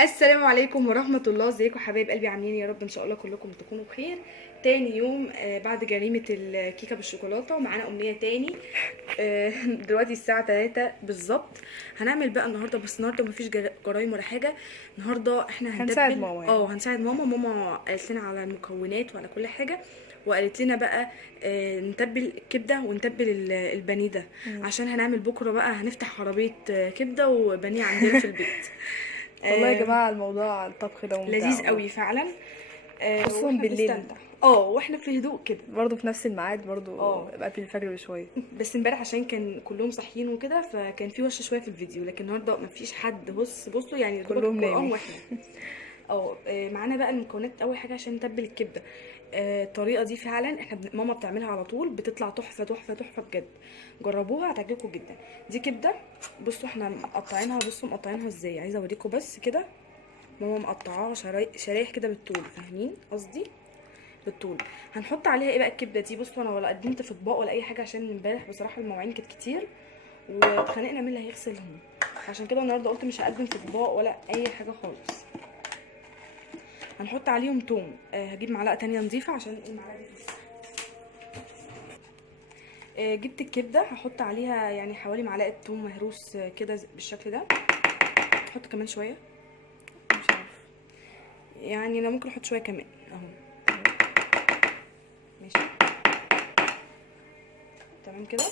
السلام عليكم ورحمة الله. ازيكم حبايب قلبي؟ عاملين يا رب ان شاء الله كلكم تكونوا بخير. تاني يوم بعد جريمة الكيكة بالشوكولاتة، ومعانا امنية تاني. دلوقتي الساعة 3 بالظبط. هنعمل بقى النهاردة، بس النهاردة مفيش جرايم ولا حاجة. النهاردة احنا هنساعد هنتبل، ماما يعني. هنساعد ماما. ماما قالت لنا على المكونات وعلى كل حاجة، وقالت لنا بقى نتبل الكبدة ونتبل البانيه ده، مم. عشان هنعمل بكرة بقى، هنفتح عربية كبدة وبانيه عندنا في البيت. والله يا آه، جماعة الموضوع الطبخ ده ممتع لذيذ والله، قوي فعلا. خصوصا واحنا بالليل. بنستمتع واحنا في هدوء كده. برضه في نفس الميعاد برضه اه قبل الفجر بشوية. بس امبارح عشان كان كلهم صاحيين وكده، فكان في وش شويه في الفيديو، لكن النهارده مفيش حد. بصوا يعني دوبك كلهم القران نايمين. واحنا. معانا بقى المكونات. اول حاجه عشان نتبل الكبده، الطريقه دي فعلا احنا ماما بتعملها على طول، بتطلع تحفه تحفه تحفه بجد. جربوها هتعجبكم جدا. دي كبده. بصوا احنا مقطعينها، بصوا مقطعينها ازاي، عايزه اوريكم بس كده. ماما مقطعاها شرايح كده بالطول، فاهمين قصدي؟ بالطول. هنحط عليها ايه بقى الكبده دي؟ بصوا انا ولا قدمت في اطباق ولا اي حاجه، عشان امبارح بصراحه المواعين كانت كتير واتخانقنا مين اللي هيغسلهم، عشان كده النهارده قلت مش هقدم في اطباق ولا اي حاجه خالص. هنحط عليهم توم. هجيب معلقه تانية نظيفه عشان المعلقه دي فيه. جبت الكبده، هحط عليها يعني حوالي معلقه توم مهروس كده بالشكل ده. احط كمان شويه، مش عارف. يعني انا ممكن احط شويه كمان اهو. ماشي تمام كده.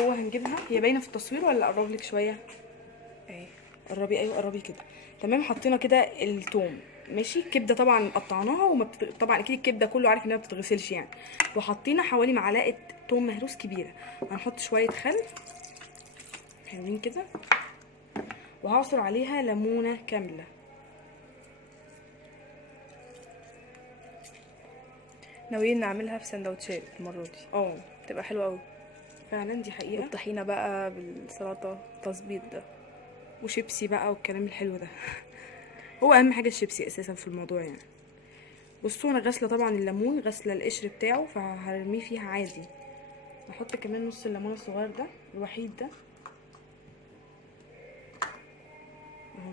وهنجيبها، هي باينه في التصوير ولا اقرب لك شويه؟ ايه. قربي، ايوه قربي كده. تمام. حطينا كده التوم. ماشي. الكبده طبعا قطعناها طبعا اكيد الكبده كله عارف انها ما بتتغسلش يعني. وحطينا حوالي معلقه توم مهروس كبيره. هنحط شويه خل حلوين كده، وهعصر عليها ليمونه كامله. ناويين نعملها في سندوتشات المرة دي، اه تبقى حلوة قوي. فعلا دي حقيقه. بالطحينة بقى بالسلطة التظبيط ده. وشيبسي بقى والكلام الحلو ده. هو اهم حاجه الشيبسي اساسا في الموضوع يعني. بصوا انا غاسله طبعا الليمون، غاسله القشر بتاعه، فهرميه فيها عادي. احط كمان نص الليمون الصغير ده الوحيد ده اهو.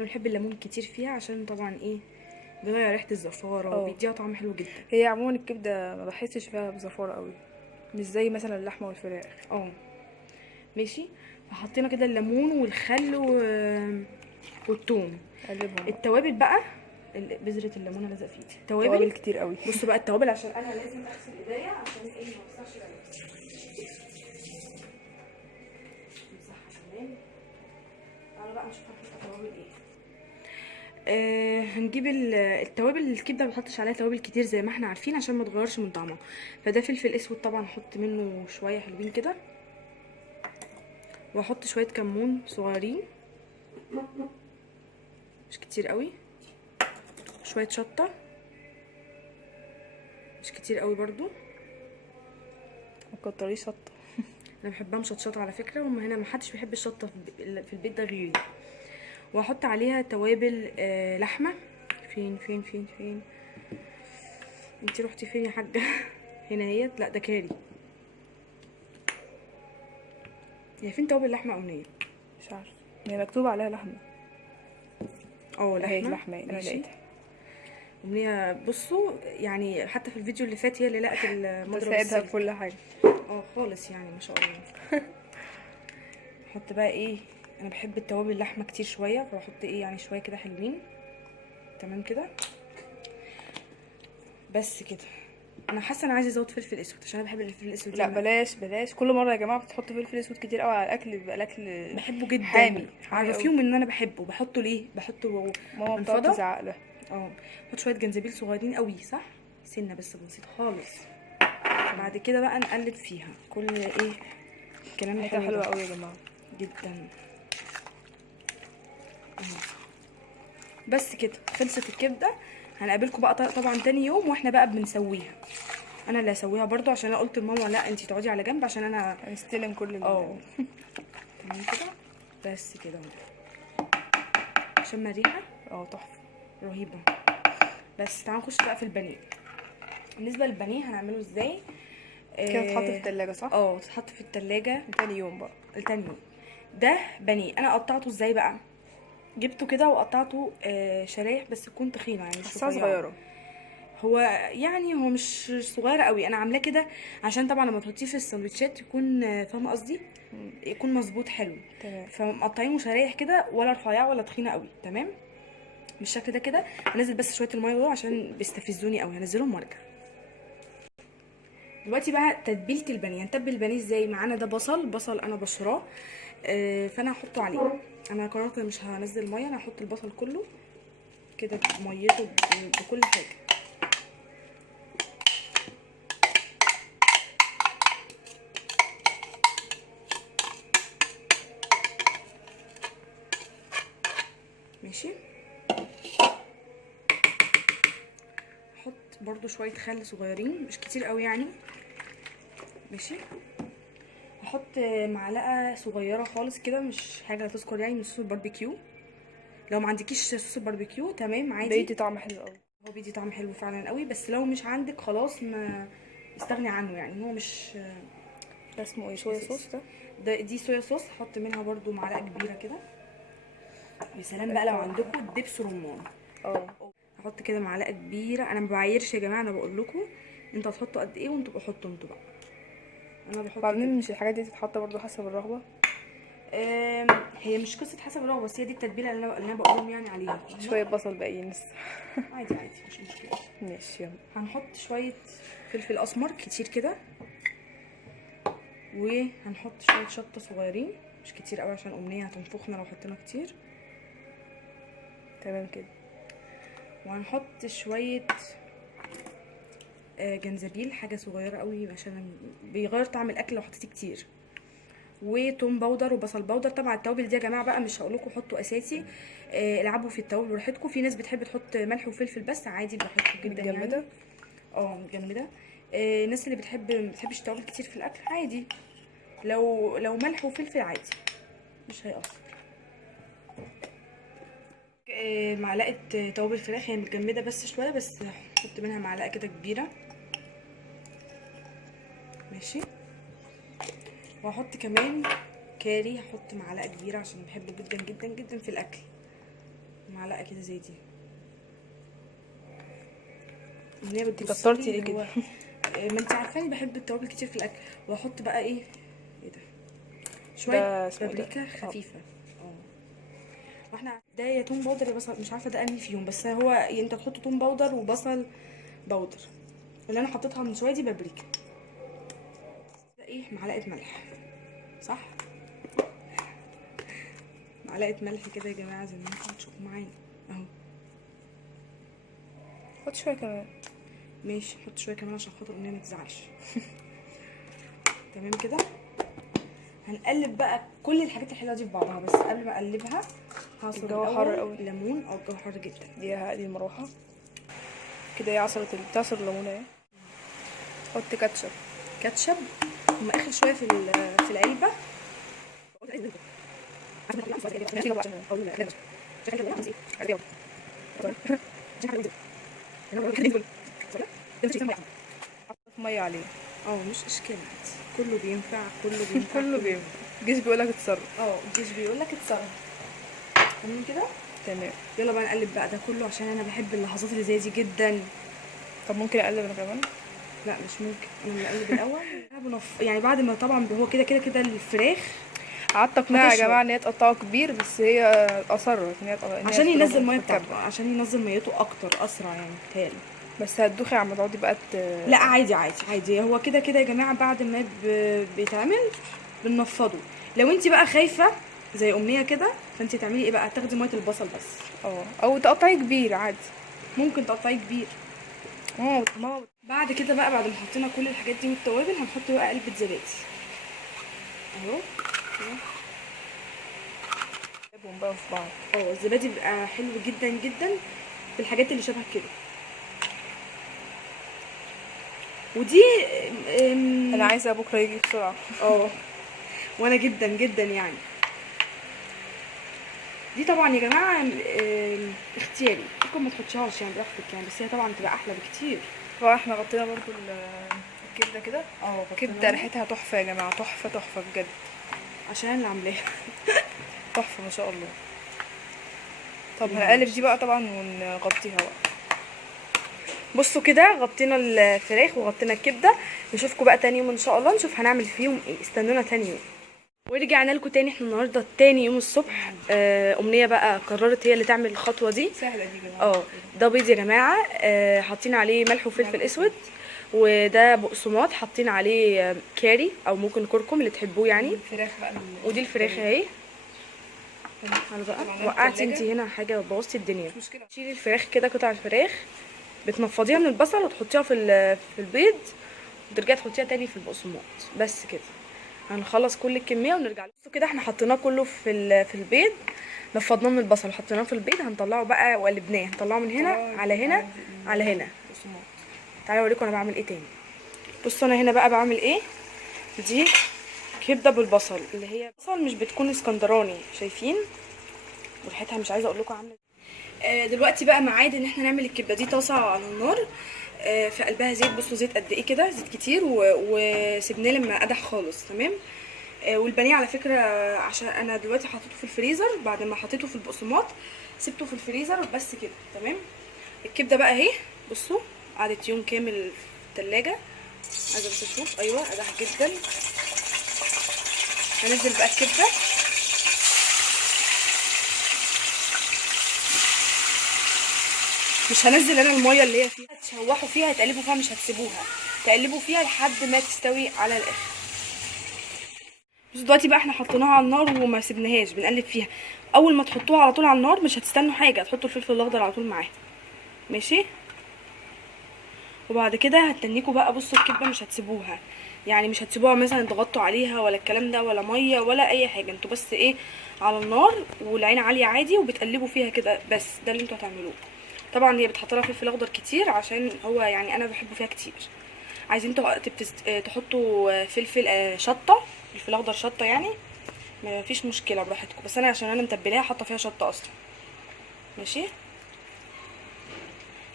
انا بحب الليمون كتير فيها، عشان طبعا ايه، بيغير ريحه الزفاره اه، وبيديها طعم حلو جدا. هي عموما الكبدة ما بحسش فيها بزفارة قوي، مش زي مثلا اللحمة والفراخ. اه ماشي. فحطينا كده الليمون والخل والثوم. قلبهم بقى. التوابل بقى، بذره الليمونه لازقه في ايدي. التوابل. توابل كتير قوي. بصوا بقى التوابل، عشان انا لازم اغسل ايديا عشان ايه ما اوسخش ايديا. نمسحها كمان. تعالوا بقى نشوف هنحط توابل ايه. هنجيب التوابل. الكبده ما بنحطش عليها توابل كتير زي ما احنا عارفين، عشان ما تغيرش من طعمها. فده فلفل اسود طبعا هحط منه شويه حلوين كده، واحط شويه كمون صغيرين مش كتير قوي. شويه شطه مش كتير قوي برضو. مكتريش شطة. انا بحبها مشطشطه على فكره، وهم هنا محدش بيحب الشطه في البيت ده غيري. واحط عليها توابل لحمه. فين انتي رحتي فين يا حاجه؟ هنا هي، لا ده كاري. هي فين توابل لحمه امنيه؟ مش عارف، هي مكتوب عليها لحمة. اهي لحمه لحمة، انا ماشي. لقيتها. امنيه بصوا يعني، حتى في الفيديو اللي فات هي اللي لقت المضرب بساعدها في السلك. كل حاجة. خالص يعني ما شاء الله. احط بقى ايه، انا بحب التوابل اللحمه كتير شويه، فبحط ايه يعني شويه كده حلوين. تمام كده. بس كده. انا حاسه انا عايزه ازود فلفل اسود، عشان انا بحب الفلفل الاسود لا، لما بلاش بلاش، كل مره يا جماعه بتحطوا فلفل اسود كتير قوي على الاكل، بيبقى الاكل بحبه جدا. حامي حامي قوي. عرفيهم ان انا بحبه. بحطه ليه؟ بحطه ماما بتقعد منفضه. تزعق له. بحط شويه جنزبيل صغيرين قوي، صح؟ سنه بس بسيط خالص. بعد كده بقى نقلب فيها كل ايه الكلام ريحتها الحلو حلوه ده قوي يا جماعه. جدا. اهو. بس كده خلصت الكبده. هنقابلكم بقى طبعا تاني يوم واحنا بقى بنسويها. انا اللي هسويها برضو، عشان انا قلت لماما لا انتي تقعدي على جنب عشان انا. هنستلم كل اه تمام كده. بس كده اهو. شم الريحه تحفه. رهيبه. بس تعالوا نخش بقى في البانيه. بالنسبه للبانيه هنعمله ازاي. كده تتحط في التلاجة صح؟ تتحط في التلاجة تاني يوم بقى. لتاني يوم. ده بانيه انا قطعته ازاي بقى؟ جبته كده وقطعته شرايح بس تكون تخينه يعني مش حاساها رفيعه. صغيرة. هو يعني هو مش صغيره قوي، انا عاملاه كده عشان طبعا لما تحطيه في السندوتشات يكون فاهمه قصدي، يكون مظبوط حلو. تمام. فمقطعينه شرايح كده، ولا رفيعه ولا تخينه قوي، تمام بالشكل ده كده. هنزل بس شويه الميه دول عشان بيستفزوني قوي، هنزلهم وارجع. دلوقتي بقى تتبيله البانيه. هنتبل البانيه ازاي؟ معانا ده بصل انا بشراه، فانا هحطه عليه. انا قررت مش هنزل ميه، انا هحط البصل كله كده بميته بكل حاجه. ماشي. احط برضو شويه خل صغيرين مش كتير قوي يعني. ماشي. هحط معلقه صغيره خالص كده، مش حاجه هتذكر يعني، من صوص الباربيكيو. لو ما عندكيش صوص الباربيكيو تمام عادي، بيدي طعم حلو قوي. هو بيدي طعم حلو فعلا قوي، بس لو مش عندك خلاص ما استغني عنه يعني، هو مش ده اسمه ايه؟ صويا صوص ده؟ دي صويا صوص. هحط منها برضو معلقه كبيره كده. يا سلام بقى لو عندكم دبس رمان. هحط كده معلقه كبيره. انا ما بعايرش يا جماعه، انا بقول لكم انتوا هتحطوا قد ايه وانتوا بحطوا انتوا بقى. انا بحط بعدين مش الحاجات دي تتحط برضو حسب الرغبه؟ هي مش قصه حسب الرغبه، بس هي دي التتبيله اللي انا بقولهم يعني عليها. شويه بصل باقيين لسه. عادي مش مشكله. ماشي يلا. هنحط شويه فلفل اسمر كتير كده، وهنحط شويه شطه صغيرين مش كتير قوي عشان امنيه هتنفخنا لو حطينا كتير. تمام كده. وهنحط شويه جنزبيل، حاجه صغيره قوي عشان بيغير طعم الاكل لو حطيتي كتير. وتوم باودر وبصل باودر. طبعا التوابل دي يا جماعه بقى مش هقول لكم حطوا اساسي، العبوا في التوابل براحتكم. في ناس بتحب تحط ملح وفلفل بس، عادي براحتكم جدا يعني. متجمده؟ متجمده. الناس اللي ما بتحبش توابل كتير في الاكل عادي، لو ملح وفلفل عادي مش هيأثر. معلقه توابل فراخ، هي متجمده بس شويه، بس هحط منها معلقه كده كبيره. ماشي. وهحط كمان كاري، هحط معلقه كبيره عشان بحبه جدا جدا جدا في الاكل. معلقه كده زي دي. ان هي كترتي ليه كده؟ ما انت عارفاني بحب التوابل كتير في الاكل. وهحط بقى ايه ده، شويه بابريكا خفيفه. واحنا ده يا توم باودر يا بصل، مش عارفه ده انهي فيهم، بس هو انت تحط توم باودر وبصل باودر. اللي انا حطيتها من شويه دي بابريكا. ده ايه، معلقه ملح صح، معلقه ملح كده يا جماعه زي ما انتم تشوفوا معايا اهو. حط شويه كمان. ماشي، حط شويه كمان عشان خاطر امنيه ما تزعلش. تمام كده. هنقلب بقى كل الحاجات الحلوه دي في بعضها، بس قبل ما اقلبها هعصر الجو حر قوي. ليمون. الجو حر جدا. دي المروحه كده، هي بتعصر الليمونه اهي. حط كاتشب هم اخر شويه في العلبه. ميه عليه. مش اشكال، كله بينفع كله بينفع. الجيش بيقولك اتصرف. الجيش بيقولك اتصرف. تمام كده. تمام. يلا بقى نقلب بقى ده كله عشان انا بحب اللحظات اللي زي دي جدا. طب ممكن اقلب انا كمان؟ لا مش ممكن، انا اللي اقلب الاول. يعني بعد ما طبعا هو كده الفراخ قعدت اقنعها يا جماعه ان هي تقطعه كبير، بس هي اصرت ان هي عشان ينزل ميه بتاعته، عشان ينزل ميته اكتر اسرع يعني بتهيألي. بس هتدوخي عم تقعدي بقى لا عادي هو كده يا جماعه بعد ما بيتعمل بنفضه. لو انت بقى خايفه زي امنيه كده، فانت تعملي ايه بقى؟ تاخدي ميه البصل بس. او تقطعي كبير عادي. ممكن تقطعي كبير. بعد كده بقى، بعد ما حطينا كل الحاجات دي والتوابل، هنحط بقى علبه زبادي اهو. نقلبهم بقى في بعض. الزبادي بيبقى حلو جدا جدا في الحاجات اللي شبه كده. ودي انا عايزه بكره يجي بسرعه. وانا جدا جدا يعني. دي طبعا يا جماعه اختياري، ممكن ما تحطيهاش يعني براحتك يعني، بس هي طبعا تبقى احلى بكتير. احنا غطينا برضو الكبده كده. كبده غطيناها ريحتها تحفه يا جماعه، تحفه تحفه بجد، عشان اللي عاملاها. تحفه ما شاء الله. طب لا، هنقلب مش- دي بقى طبعا ونغطيها بقى. بصوا كده غطينا الفراخ وغطينا الكبده. نشوفكم بقى تاني يوم ان شاء الله، نشوف هنعمل فيهم ايه. استنونا تاني يوم. ورجعنا لكم تاني. احنا النهارده تاني يوم الصبح. امنيه بقى قررت هي اللي تعمل الخطوه دي. سهله دي يا جماعه. ده بيض يا جماعه، حاطين عليه ملح وفلفل اسود. وده بقسماط حاطين عليه كاري او ممكن كركم اللي تحبوه يعني. الفراخ بقى ودي الفراخ اهي. انا بقى طبعاً وقعتي التلاجة. انتي هنا حاجه وبوظتي الدنيا. مش مشكله. تشيلي الفراخ كده، قطع الفراخ بتنفضيها من البصل وتحطيها في البيض، وترجعي تحطيها تاني في البقسماط. بس كده هنخلص كل الكميه ونرجع. بصوا كده احنا حطيناه كله في البيض، نفضناه من البصل وحطيناه في البيض. هنطلعه بقى وقلبناه، هنطلعه من هنا على هنا على هنا. بقسماط. تعالوا اوريكم انا بعمل ايه تاني. بصوا انا هنا بقى بعمل ايه. دي كبده بالبصل، اللي هي بصل مش بتكون اسكندراني، شايفين وريحتها مش عايزه اقول لكم عامله. دلوقتي بقى ميعاد ان احنا نعمل الكبده دي. طاسه على النار، في قلبها زيت. بصوا زيت قد ايه كده، زيت كتير، وسيبناه لما قدح خالص. تمام. والبانيه على فكره، عشان انا دلوقتي حطيته في الفريزر بعد ما حطيته في البقسماط، سبته في الفريزر بس كده. تمام. الكبده بقى اهي. بصوا قعدت يوم كامل في التلاجة. عايزه بس اشوف. ايوه قدح جدا. هنزل بقى الكبده. مش هنزل انا الميه اللي هي فيها، تشوحوا فيها تقلبوا فيها، مش هتسيبوها، تقلبوا فيها لحد ما تستوي على الاخر. بس دلوقتي بقى احنا حطيناها على النار وما سيبناهاش، بنقلب فيها. اول ما تحطوها على طول على النار مش هتستنوا حاجه، هتحطوا الفلفل الاخضر على طول معاها. ماشي. وبعد كده هتنيكوا بقى. بصوا الكبه مش هتسيبوها، يعني مش هتسيبوها مثلا تغطوا عليها ولا الكلام ده ولا ميه ولا اي حاجه. انتوا بس ايه، على النار والعين عاليه عادي وبتقلبوا فيها كده. بس ده اللي انتوا هتعملوه. طبعا هي بتحط لها فلفل اخضر كتير عشان هو يعني انا بحبه فيها كتير. عايزين تحطوا فلفل شطه، فلفل اخضر شطه يعني، ما فيش مشكله براحتكم. بس انا عشان انا متبلاها حاطه فيها شطه اصلا. ماشي.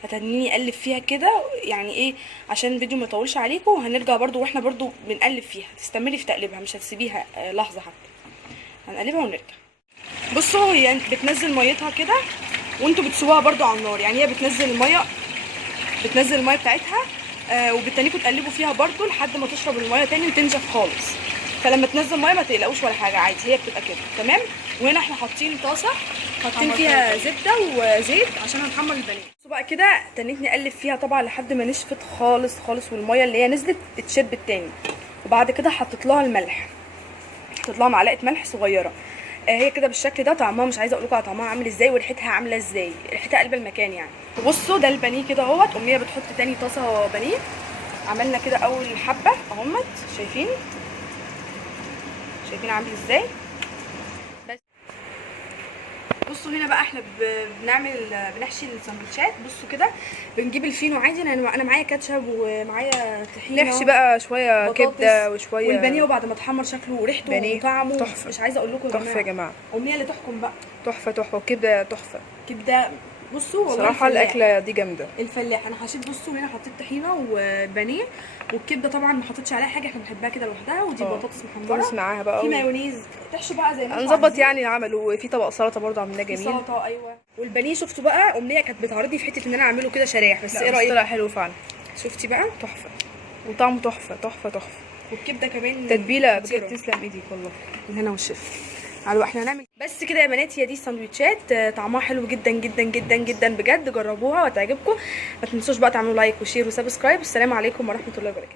هتنيني اقلب فيها كده يعني ايه، عشان الفيديو ما يطولش عليكم. وهنرجع برضو واحنا برضو بنقلب فيها، تستمري في تقليبها مش هتسيبيها لحظه حتى. هنقلبها ونرجع. بصوا هي بتنزل ميتها كده وانتوا بتسووها برضو على النار. يعني هي بتنزل الميه بتاعتها، وبتنيكوا تقلبوا فيها برضو لحد ما تشرب الميه تاني وتنشف خالص. فلما تنزل ميه ما تقلقوش ولا حاجه، عادي هي بتبقى كده. تمام. وهنا احنا حاطين طاسه، حاطين فيها زبده وزيت عشان هنحمر البانيه. بصوا بقى كده تنيتني اقلب فيها طبعا لحد ما نشفت خالص خالص، والميه اللي هي نزلت اتشربت تاني. وبعد كده حطيت لها الملح، حطيت لها معلقه ملح صغيره. هي كده بالشكل ده. طعمها مش عايزه اقول لكم على طعمها عامل ازاي وريحتها عامله ازاي، ريحتها قلب المكان يعني. بصوا ده البانيه كده اهوت. امنيه بتحط تاني طاسه بانيه. عملنا كده اول حبه اهمت، شايفين عامل ازاي. بس بصوا هنا بقى احنا بنحشي السندوتشات. بصوا كده بنجيب الفينو عادي. انا معايا كاتشب ومعايا طحينه. نحشي بقى شويه بطاطس كبده وشويه والبانيه. وبعد ما اتحمر شكله وريحته بانيه وطعمه تحفة. مش عايزه اقول لكم تحفه يا جماعه، امنيه اللي تحكم بقى. تحفه تحفه، وكبده تحفه كبده. بصوا والله صراحه الاكله دي جامده. الفلاح. انا حشيت. بصوا هنا حطيت طحينه وبانيه، والكبده طبعا ما حطيتش عليها حاجه، احنا بنحبها كده لوحدها. ودي بطاطس محمره، بطاطس معاها بقى في مايونيز. تحشوا بقى زي ما انتوا هنظبط عايزين. يعني العمل. وفي طبق سلطه برضو عاملاه جميل. سلطه ايوه. والبانيه شفتوا بقى امنيه كانت بتعرضني في حته ان انا اعمله كده شرايح، بس لا، ايه بس رايك؟ طلع حلو فعلا. شفتي بقى تحفه وطعمه تحفه تحفه تحفه. والكبده كمان تتبيله خطيرة. بجد تسلم ايديك والله. من هنا والشف. قالوا احنا هنعمل بس كده يا بنات. هي دي السندوتشات، طعمها حلو جدا جدا جدا جدا بجد. جربوها وهتعجبكم. ما تنسوش بقى تعملوا لايك وشير وسبسكرايب. والسلام عليكم ورحمه الله وبركاته.